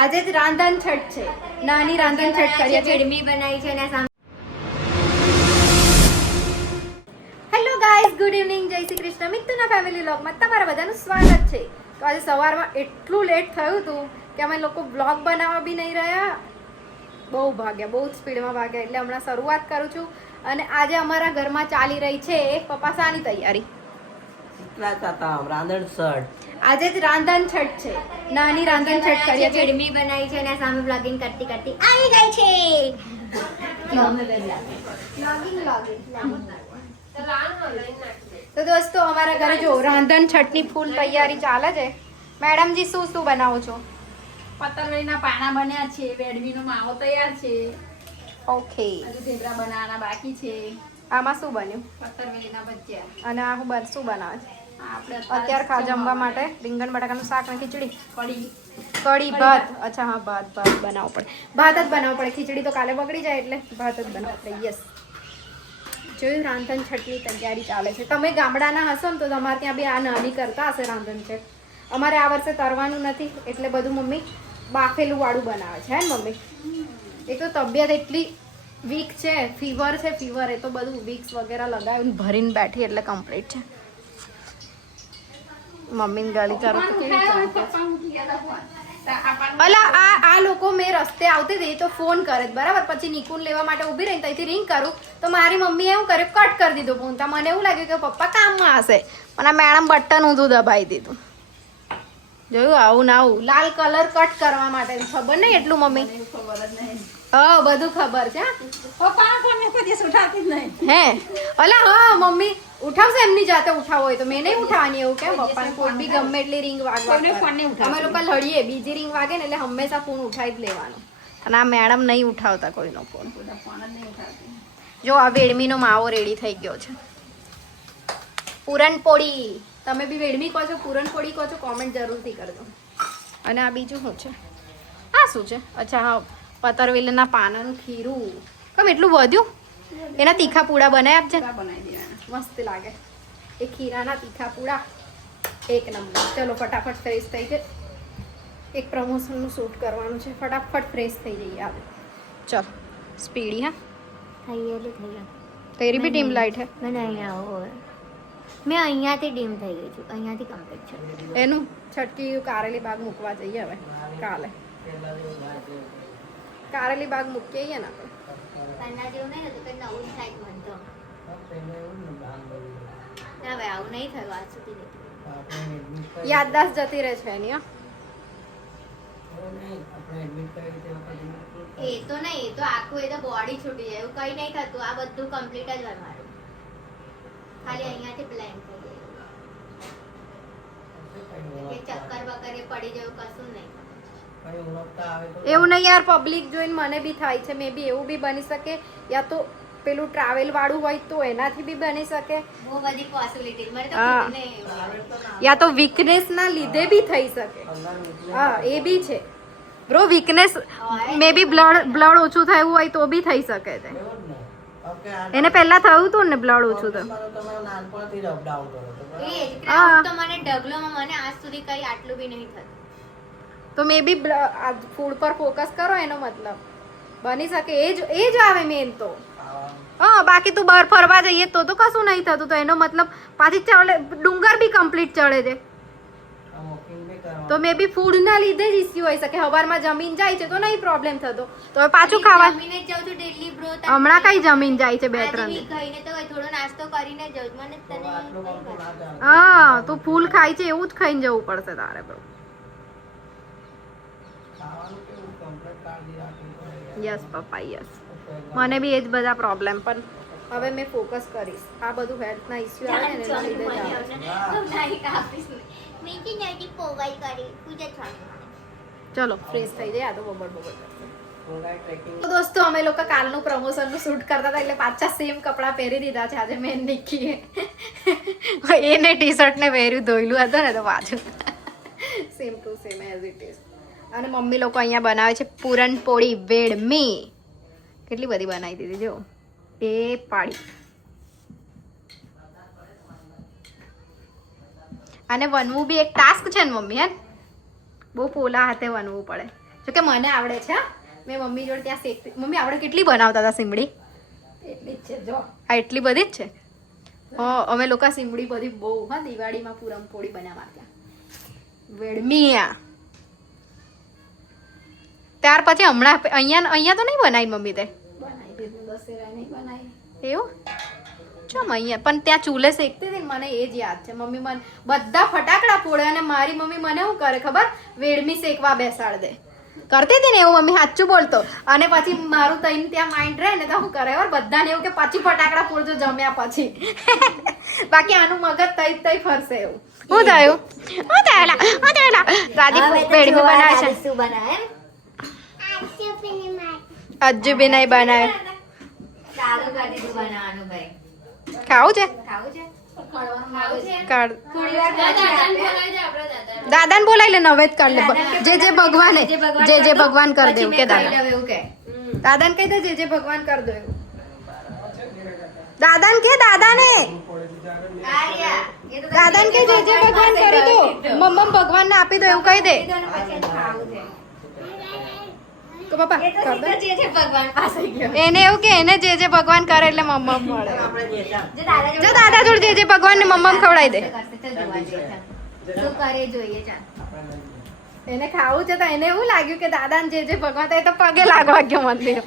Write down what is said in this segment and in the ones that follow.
આજે જ રાંધણ છઠ છે. નાની રાંધણ છઠ કરીએ છીએ. વેડમી બનાવી છે ને સામે. હેલો ગાઈઝ, ગુડ ઇવનિંગ, જય શ્રી કૃષ્ણ. મિત્તુના ફેમિલી વ્લોગમાં તમારા બધાનું સ્વાગત છે. તો આજે સવારમાં એટલું લેટ થયું હતું કે અમે લોકો વ્લોગ બનાવવા બી નહીં રહ્યા. બહુ ભાગ્યા, બહુ જ સ્પીડમાં ભાગ્યા. એટલે હમણાં શરૂઆત કરું છું. અને આજે અમારા ઘરમાં ચાલી રહી છે પપ્પા શાની તૈયારી? રાંધણ છઠ. આજે જ રાંધણ છઠ છે. નાની રાંધણ છઠ કરીએ છીએ. વેડમી બનાવી છે ને સામે બ્લોગિંગ કરતી કરતી આવી ગઈ છે. તો દોસ્તો અમારા ઘરે જો રાંધણ છઠની ફૂલ તૈયારી ચાલે છે. મેડમજી શું શું બનાવો છો? પતંગડીના પાના બન્યા છે, વેડમીનો માવો તૈયાર છે, ઓકે. હજુ ઢેબરા બનાવવાના બાકી છે, આમાં શું બન્યું? પતંગડીના ભજીયા. અને આ શું બનાવે છે આપણે અત્યારે જમવા માટે? રીંગણ બટાકાનું શાક ને ખીચડી, કઢી. કઢી, ભાત. અચ્છા, હા, ભાત બનાવવો પડે. ભાત જ બનાવવો પડે. ખીચડી તો કાલે બગડી જાય એટલે ભાત જ બનાવવો પડે. યસ, જોયું રાંધણ છઠની તૈયારી ચાલે છે. તમે ગામડાના હશો ને તો તમારે ત્યાં બી આ નાની કરતા હશે રાંધણ છઠ. અમારે આ વર્ષે તરવાનું નથી એટલે બધું મમ્મી બાફેલું વાળું બનાવે છે. હે ને મમ્મી? એક તો તબિયત એટલી વીક છે, ફીવર છે, ફીવર. એ તો બધું વિક્સ વગેરે લગાવીને ભરીને બેઠી એટલે કમ્પ્લીટ છે. મમ્મીને ગાલી ચારો તો કેવી અલા આ લોકો મેં રસ્તે આવતી હતી તો ફોન કરે બરાબર, પછી નિકુન લેવા માટે ઊભી રહીને ત્યાંથી રિંગ કરું તો મારી મમ્મીએ એવું કર્યું, કટ કરી દીધું ફોન. તો મને એવું લાગ્યું કે પપ્પા કામમાં હશે, પણ આ મેડમ બટન ઊંધું દબાવી દીધું. જોયું? આવું ના આવું લાલ કલર કટ કરવા માટે ખબર નહીં એટલું મમ્મી? હા, બધું ખબર છે. હે અલા હા, મમ્મી ઉઠાવશે એમની જાતે ઉઠાવો હોય તો. મેં નહીં ઉઠાવવાની એવું કેમ? પપ્પાને કોઈ બી ગમે એટલી રિંગ વાગવા અમે લોકો લડીએ, બીજી રિંગ વાગે ને એટલે હંમેશા ફોન ઉઠાવી જ લેવાનો. અને આ મેડમ નહીં ઉઠાવતા કોઈનો ફોન. જો આ વેડમીનો માવો રેડી થઈ ગયો છે. પૂરણપોળી. તમે બી વેડમી કહો છો, પૂરણપોળી કહો છો? કોમેન્ટ જરૂરથી કરજો. અને આ બીજું શું છે? આ શું છે? અચ્છા, હા, પતરવેલના પાનાનું ખીરું. કેમ એટલું વધ્યું? એના તીખા પૂડા બનાવી આપજે. મસ્ત લાગે એ ખીરાના તીખા પૂડા. એક નંબર. ચલો ફટાફટ ફ્રેશ થઈ જાય. એક પ્રમોશનનું શૂટ કરવાનું છે. ફટાફટ ફ્રેશ થઈ જઈએ આવે. ચલો સ્પીડી. હા, તેરી બી ડીમ લાઈટ હે. મને અહીંયા આવો હવે. મેં અહીંયાથી ડીમ થઈ ગઈ છું, અહીંયાથી કમ્પ્લીટ છે. એનું છટકી કારેલી બાગ મૂકવા જઈએ હવે કાલે. કારેલી બાગ મૂકી આવીએ ને આપણે. પહેલા જેવું નહીં હતું કે નવું જ થાય મન તો. ના ભાઈ, આવું નહીં થયું આજ સુધી નહીં. યાદદાસ્ત જતી રહે છે એની. એ તો નહીં, એ તો આખું એ તો બોડી છૂટી જાય એવું કઈ નહીં થતું. આ બધું કમ્પ્લીટ જ હોય મારું. ખાલી અહીંયાથી બ્લેન્ક થઈ જાય. કે ચક્કર બક્કર એ પડી જવું કશું નહીં. એવું નહીં યાર, પબ્લિક જોઈને મને બી થાય છે. મે બી એવું બી બની શકે, યા તો પેલું ટ્રાવેલ વાળું હોય તો એનાથી બી બની શકે, બહુ બધી પોસિબિલિટી. મને તો હા. ખુદને યા તો વીકનેસ ના લીધે બી થઈ શકે. હા, એ બી છે બ્રો. વીકનેસ મે બી બ્લડ ઓછું થયું હોય તો બી થઈ શકે છે. એને પહેલા થયું હતું ને બ્લડ ઓછું તો. એ ક્રાઉડ તો મને ડગલોમાં મને આજ સુધી કઈ આટલું બી નહીં થતું. તો મે બી ફૂડ પર ફોકસ કરો એનો મતલબ બની શકે. એ જ આવે મેન તો. હા, બાકી તું બહાર ફરવા જઈએ તો કશું નહીં થતું. તો એનો મતલબ પાછી ચડે, ડુંગર બી કમ્પ્લીટ ચડે છે. તો મે બી ફૂડ ના લીધે જ ઇસ્યુ હોઈ શકે. હવારમાં જમીન જાય છે તો નહીં પ્રોબ્લેમ થતો, તો હવે પાછું ખાવા. જમીને જ જાઉં છું ડેલી બ્રો. હમણાં કઈ જમીન જાય છે? 2-3 દિન. ખાઈને તો થોડો નાસ્તો કરીને જાઉં છું. મને તને હા, તું ફૂલ ખાય છે એવું જ ખાઈને જવું પડશે તારે બ્રો. યસ પપ્પા, યસ. મને બી એ જ બધા પ્રોબ્લેમ, પણ હવે મેં ફોકસ કરીશ. આ બધું હેલ્થના ઇસ્યુ આવે ને એના લીધે જ આવે. ચલો ફ્રેશ થઈ જાય. આ તો બબડ કરશે. તો દોસ્તો અમે લોકો કાલનું પ્રમોશનનું શૂટ કરતા હતા એટલે પાછા સેમ કપડાં પહેરી દીધા છે. આજે મેં નિકીએ એને ટી શર્ટ ને પહેર્યું, ધોયેલું હતું ને તો પાછું same to same as it is. અને મમ્મી લોકો અહીંયા બનાવે છે પૂરણપોળી વેડમી. કેટલી બધી બનાવી દીધી જો. એ પાડી. અને વનવું બી એક ટાસ્ક છે ને મમ્મી. હે બહુ પોલા હાથે વનવું પડે. જો કે મને આવડે છે હા. મેં મમ્મી જોડે ત્યાં શેકતી. મમ્મી આપણે કેટલી બનાવતા હતા સીમડી? એટલી જ છે જો. આ એટલી બધી જ છે. હા અમે લોકો સીમડી બધી બહુ હા દિવાળીમાં પૂરણપોળી બનાવતા. વેડમીયા ત્યાર પછી હમણાં અહીંયા તો નહીં બનાવી મમ્મી તે બનાવી દીધું દશેરા નહીં બનાવી. એવું ચમ અહીંયા પણ ત્યાં ચૂલે શેકતી હતી ને મને એ જ યાદ છે. મમ્મી મને બધા ફટાકડા ફોડે અને મારી મમ્મી મને શું કરે ખબર વેડમી શેકવા બેસાડ દે કરતી હતી ને એવું મમ્મી સાચું બોલતો અને પછી મારું તઈને ત્યાં માઇન્ડ રહે ને તો શું કરે ખબર બધાને એવું કે પછી ફટાકડા ફોડજો જમ્યા પછી બાકી આનું મગજ તઈ ફરશે એવું શું થયું દાદી વેડમી બનાવે છે શું બનાવે હજુ બી નહીં બનાવે ચાલુ કરી દીધું બનાવવાનું ભાઈ. ખાવું છે ખાવું છે? ખળવાનું આવે છે. કાઢ થોડી વાર દાદાને બોલાવી લે નવેદ કાઢ લે જે ભગવાને જે ભગવાન કરી દે એવું કે દાદા એવું કે દાદાને કહી દે જે ભગવાન કરી દો એવું દાદાને કે દાદાને આર્યા એ તો દાદાને કે જે ભગવાન કરી દો મમ્મમ ભગવાનને આપી દો એવું કહી દે પછી ખાવું છે તો બાપા એ તો કર દો. સીધો જે છે ભગવાન પાસે ગયો એને એવું કે એને જે ભગવાન કરે એટલે મમ્મમ મળે જો દાદા જો દાદા જોડે જે ભગવાન ને મમ્મમ ખવડાવી દે કરશે તો જોવા જઈએ ચાલ. શું કરે જોઈએ ચાલ. એને ખાવું છે તો એને એવું લાગ્યું કે દાદાને જે ભગવાન થાય તો પગે લાગવા ગયો મંદિર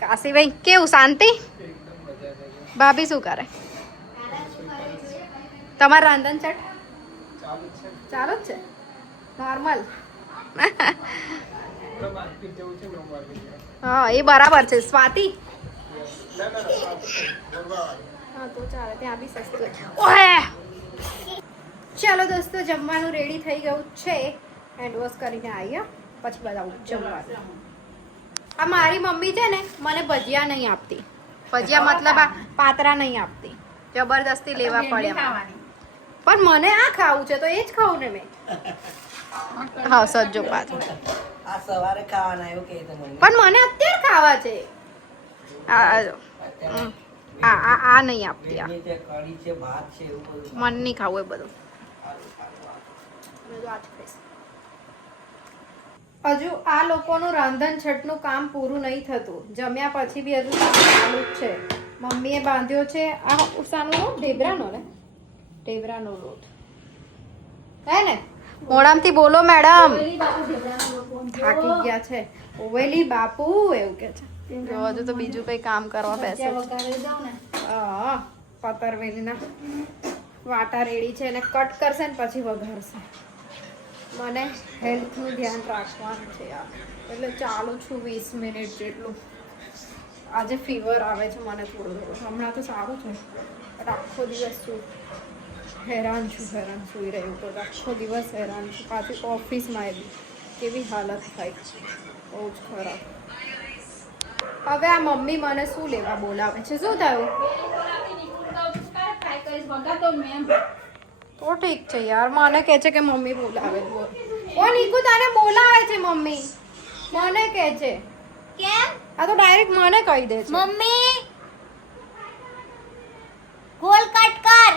કાશીભાઈ કેવું શાંતિ ભાભી શું કરે તમારે રાંધણ ચટ ચાલુ જ છે નોર્મલ હા એ બરાબર છે સ્વાતિ હા તો ચાલે ત્યાં બી સસ્તું ઓહે ચાલો દોસ્તો જમવાનું રેડી થઈ ગયું છે હેન્ડ વોશ કરીને આવીએ પછી બતાવું જમવાનું આ મારી મમ્મી છે ને મને ભજીયા નહીં આપતી ભજીયા મતલબ આ પાતરા નહીં આપતી જબરદસ્તી લેવા પડે એમ. ખાવાની. પણ મને આ ખાવું છે તો એ જ ખાવું ને મેં હા સજ્જો પાછો આ સવારે ખાવાના એવું કે તમને પણ મને અત્યારે ખાવા છે આ જો. આ નહીં આપતી આ છે કઢી છે ભાત છે એવું બધું મન નહીં ખાવું એ બધું હજુ આ લોકોનું રાંધણ છઠનું કામ પૂરું નહીં થતું જમ્યા પછી બી હજુ કામ ચાલુ જ છે મમ્મીએ બાંધ્યો છે આ ઉષાનો લોટ ઢેબરાનો ને ઢેબરાનો લોટ હે ને મોડામથી બોલો મેડમ થાકી ગયા છે ઓવેલી બાપુ એવું કે છે જો હજુ તો બીજું કઈ કામ કરવા બેસે છે હા પતરવેલીના વાટા રેડી છે એને કટ કરશે ને પછી વઘારશે મને હેલ્થનું ધ્યાન રાખવાનું છે યાર એટલે ચાલુ છું 20 મિનિટ જેટલું આજે ફીવર આવે છે મને થોડું હમણાં તો સારું છે બટ આખો દિવસ હેરાન સુઈ રહ્યું તો આખો દિવસ હેરાન છું પાછી ઓફિસમાં એવી કેવી હાલત થાય બહુ જ ખરાબ હવે આ મમ્મી મને શું લેવા બોલાવે છે શું થયું તો ઠીક છે યાર મને કહે છે કે મમ્મી બોલાવે ઓ નીકુ તને બોલાવે છે મમ્મી મને કહે છે કેમ આ તો ડાયરેક્ટ મને કહી દે છે મમ્મી ગોલ કટ કર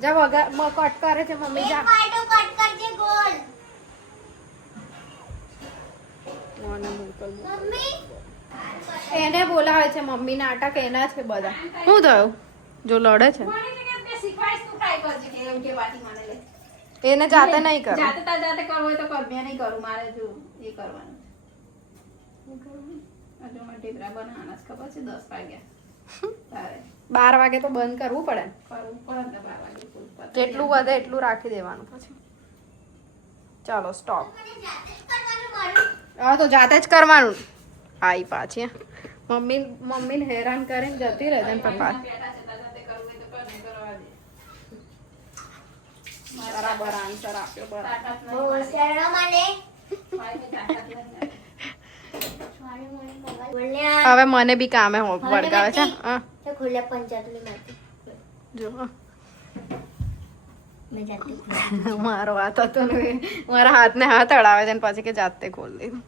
જા વગર કટ કરે છે મમ્મી જા પાટો કટ કરજે ગોલ મને મોકલ મમ્મી એને બોલાવે છે મમ્મી નાટક એના છે બધા શું થયું જો લડે છે એને જાતે નહીં કરે જાતે કરવું હોય તો કર મેં નહીં કરું મારે જો એ કરવાનું હજુ મારે ઢેબરા બનાવવાના છે, ખબર છે 10 વાગ્યા તારે 12 વાગે તો બંધ કરવું પડે ને. કરવું પડે ને 12 વાગે ફૂલ પતાવી જેટલું વધે એટલું રાખી દેવાનું પછી ચાલો સ્ટોપ હા તો જાતે જ કરવાનું આઈ પાછી મમ્મીને હેરાન કરીને જતી રહે છે પપ્પા બેઠા છે તાર જાતે કરવું હોય તો કર નહીં કરવા દે બરાબર આન્સર આપ્યો બરાબર બોલ શરણો મને મારી તાકાત નથી. બોલ્યા હવે મને બી કામે વળગાવે છે હા તો ખુલ્લા પંચાયતની માટી જો હા. મેં જાતી મારો હાથ હતો ને મારા હાથને હાથ અડાવે છે ને પછી કે જાતે ખોલ દીધું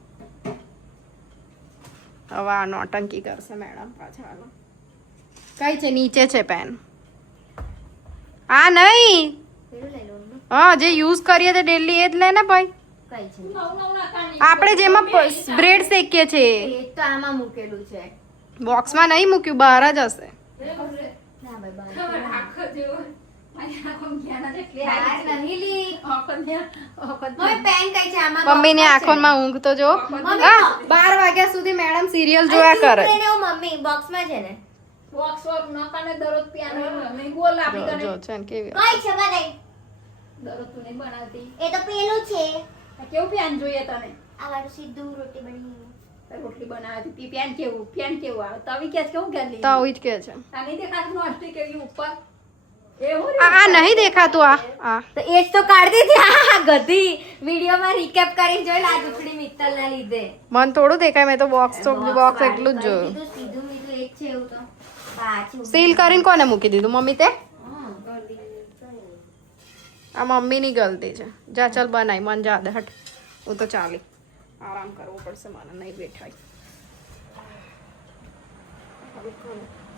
હવે આ નોટંકી કરશે મેડમ પાછા હાલો કઈ છે નીચે છે પેન આ નહીં પેલું લઈ લો મમ્મી હા જે યુઝ કરીએ તે ડેલી એ જ લે ને ભાઈ. કઈ છે નવું નવું નાખવાની. આપણે જેમાં બ્રેડ શેકીએ છીએ એ તો આમાં મૂકેલું છે. બોક્સમાં નહીં મૂક્યું, બહાર જ હશે. ના ભાઈ બહાર. ખબર આખો જેવો. મારી આંખો જ્ઞાન જ એટલી બહાર આવી છે. નહીં લી. આંખો ત્યાં- આંખો મમ્મી ત્યાં. પેન કઈ છે આમાં? મમ્મીની box માં છે. આંખોમાં ઊંઘ તો જો. મમ્મી, હા 12 વાગ્યા સુધી મેડમ સિરિયલ જોયા અહીં કરે. ઉતરીને હું મમ્મી બોક્સમાં છે ને. બોક્સ વોક નકાને દરરોજ પ્યાનો અમે બોલ આપી જો તને. જો છે ને કેવી. કઈ છે બનાઈ? દરરોજ તું નહીં બનાવતી. એ તો પેલું છે. આ કેવું પ્યાન જોઈએ તને? આ વાળું સીધું રોટી બની. તારે રોટલી બનાવતી તી પ્યાન કેવું આવે તવી કે કેવું કે તો આવું જ કે છે. આ નહીં દેખાતું નોસ્ટિક કેવી ઉપર એવું આ નહીં દેખાતું આ તો એ જ તો કાઢતી હતી. હા ગધી વિડીયોમાં રીકેપ કરી જોઈ લા દુખડી મિત્તલના લીધે. મન થોડું દેખાય, મેં તો બોક્સ બોક્સ એટલું જ જોયું. કીધું સીધું મીઠું એ જ છે એવું તો. પાછું. સીલ કરીને કોને મૂકી દીધું? મમ્મી તે? હા. આ મમ્મીની ગલતી છે. જા ચાલ બનાય, મન જા દે હટ. હું તો ચાલી આરામ કરવો પડશે, મને નહીં બેઠાય.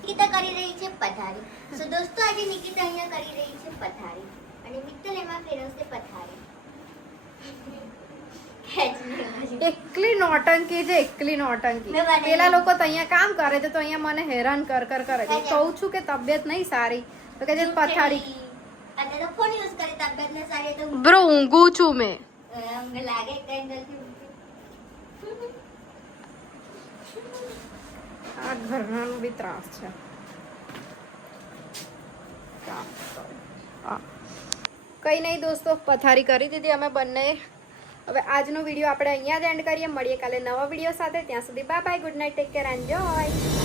નિકિતા કરી રહી છે પથારી. સો દોસ્તો આજે નિકિતા અહીંયા કરી રહી છે પથારી અને મિત્તલ એમાં ફેરવશે પથારી. એકલી નોટંકી છે, એકલી નોટંકી. મેં બનાવી. પેલા લોકો તો અહીંયા કામ કરે છે તો અહીંયા મને હેરાન કરે છે. કહું છું કે તબિયત નહીં સારી તો કે જે પથારી. અને તો ફોન યુઝ કરી તબિયતને સારી તો બ્રો ઊંઘું છું મેં. અમને લાગે કે એંગલથી આ ઘરનાનો બી ત્રાસ છે. કઈ નહીં દોસ્તો, પથારી કરી દીધી અમે બંને. હવે આજનો વિડીયો આપણે અહીંયા જ એન્ડ કરીએ. મળીએ કાલે નવા વિડીયો સાથે. ત્યાં સુધી bye bye, good night, take care, enjoy.